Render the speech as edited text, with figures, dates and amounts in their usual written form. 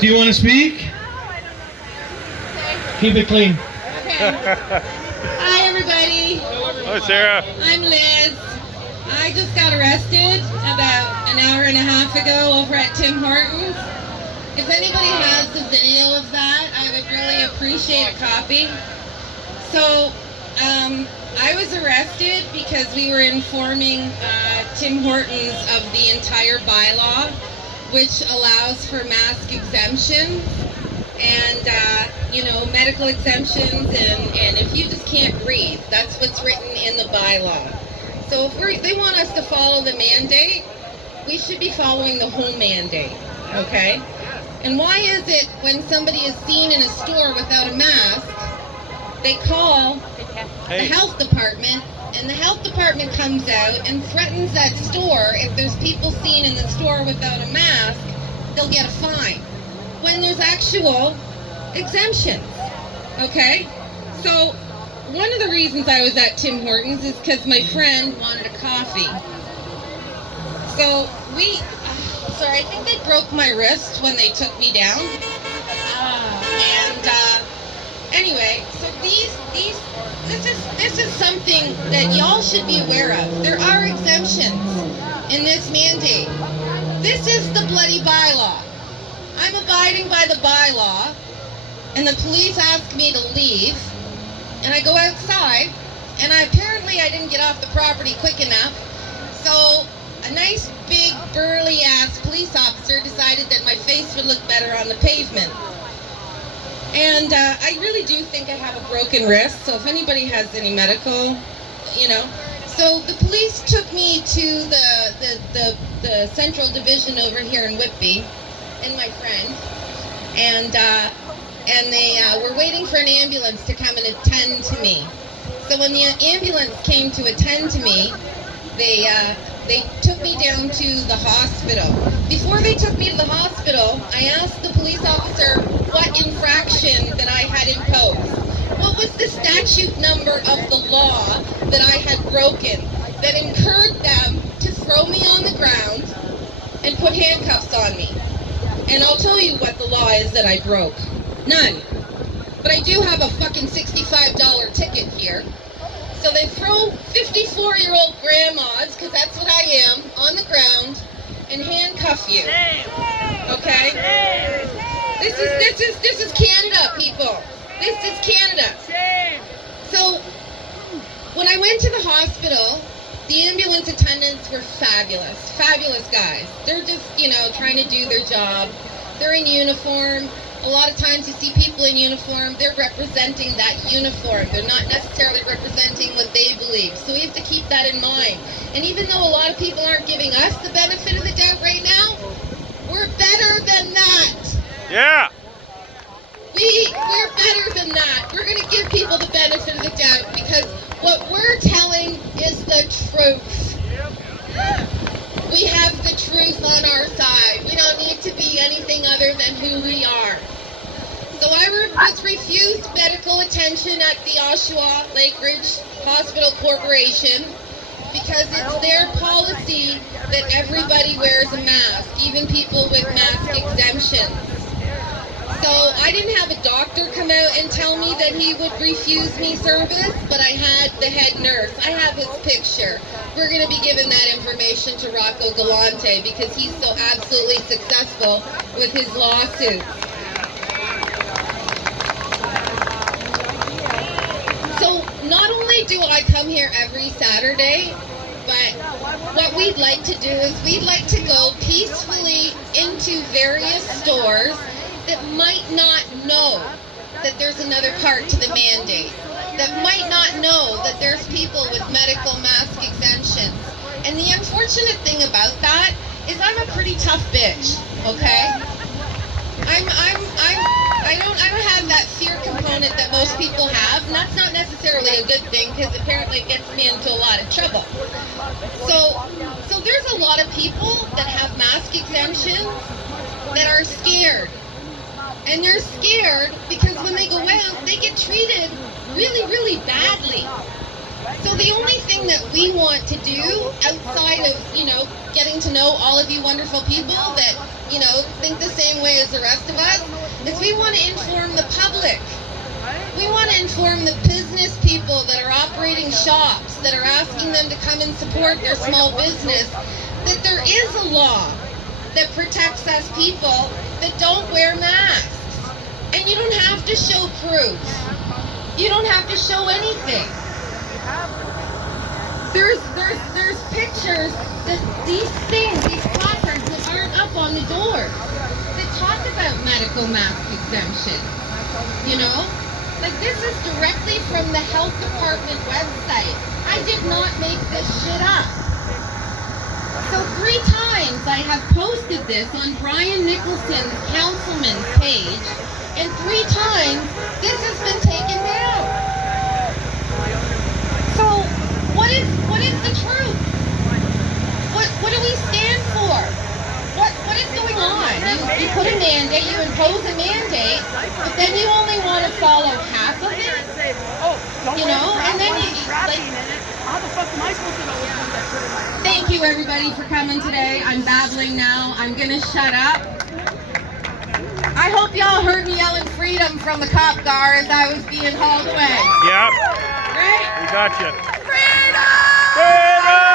Do you want to speak? Keep it clean. Hi, everybody. Hello, Sarah. I'm Liz. I just got arrested about an hour and a half ago over at Tim Hortons. If anybody has the video of that, I would really appreciate a copy. So, I was arrested because we were informing Tim Hortons of the entire bylaw, which allows for mask exemptions and, medical exemptions, and if you just can't breathe, that's what's written in the bylaw. So if they want us to follow the mandate, we should be following the whole mandate, okay? And why is it when somebody is seen in a store without a mask, they call the health department, and the health department comes out and threatens that store if there's people seen in the store without a mask, they'll get a fine. When there's actual exemptions, okay? So one of the reasons I was at Tim Hortons is because my friend wanted a coffee. So I think they broke my wrist when they took me down. Anyway, so this is something that y'all should be aware of. There are exemptions in this mandate. This is the bloody bylaw. I'm abiding by the bylaw, and the police ask me to leave, and I go outside, and apparently I didn't get off the property quick enough, so a nice big burly ass police officer decided that my face would look better on the pavement. And I really do think I have a broken wrist, so if anybody has any medical, So the police took me to the central division over here in Whitby, and my friend, and they were waiting for an ambulance to come and attend to me. So when the ambulance came to attend to me, they took me down to the hospital. Before they took me to the hospital, I asked the police officer what infraction that I had imposed. What was the statute number of the law that I had broken that incurred them to throw me on the ground and put handcuffs on me? And I'll tell you what the law is that I broke. None. But I do have a fucking $65 ticket here. So they throw 54-year-old grandmas, because that's what I am, on the ground and handcuff you. Okay? This is Canada, people. This is Canada. So when I went to the hospital, the ambulance attendants were fabulous. Fabulous guys. They're just, trying to do their job. They're in uniform. A lot of times you see people in uniform, they're representing that uniform. They're not necessarily representing what they believe. So we have to keep that in mind. And even though a lot of people aren't giving us the benefit of the doubt right now, we're better than that. Yeah. We're better than that. We're going to give people the benefit of the doubt because what we're telling is the truth. We have the truth on our side. We don't need to be anything other than who we are. So I was refused medical attention at the Oshawa Lake Ridge Hospital Corporation because it's their policy that everybody wears a mask, even people with mask exemptions. So I didn't have a doctor come out and tell me that he would refuse me service, but I had the head nurse. I have his picture. We're going to be giving that information to Rocco Galante because he's so absolutely successful with his lawsuit. So not only do I come here every Saturday, but what we'd like to do is we'd like to go peacefully into various stores that might not know that there's another part to the mandate, that might not know that there's people with medical mask exemptions. And the unfortunate thing about that is I'm a pretty tough bitch, okay? I don't have that fear component that most people have, and that's not necessarily a good thing because apparently it gets me into a lot of trouble. So there's a lot of people that have mask exemptions that are scared. And they're scared because when they go out, they get treated really, really badly. So the only thing that we want to do outside of, getting to know all of you wonderful people that think the same way as the rest of us, is we want to inform the public. We want to inform the business people that are operating shops, that are asking them to come and support their small business, that there is a law that protects us people that don't wear masks. And you don't have to show proof. You don't have to show anything. There's pictures that these placards that aren't up on the door that talk about medical mask exemption. Like this is directly from the health department website. I did not make this shit up. So 3 times I have posted this on Brian Nicholson's councilman's page, and 3 times this has been taken down. So what is the truth? What do we stand for? What is going on? You put a mandate, you impose a mandate, but then you only want to follow half of it? And then how the fuck am I supposed to know which one's that? Thank you everybody for coming today. I'm babbling now. I'm gonna shut up. I hope y'all heard me yelling freedom from the cop car as I was being hauled away. Yep. Right? We got you. Freedom! Freedom!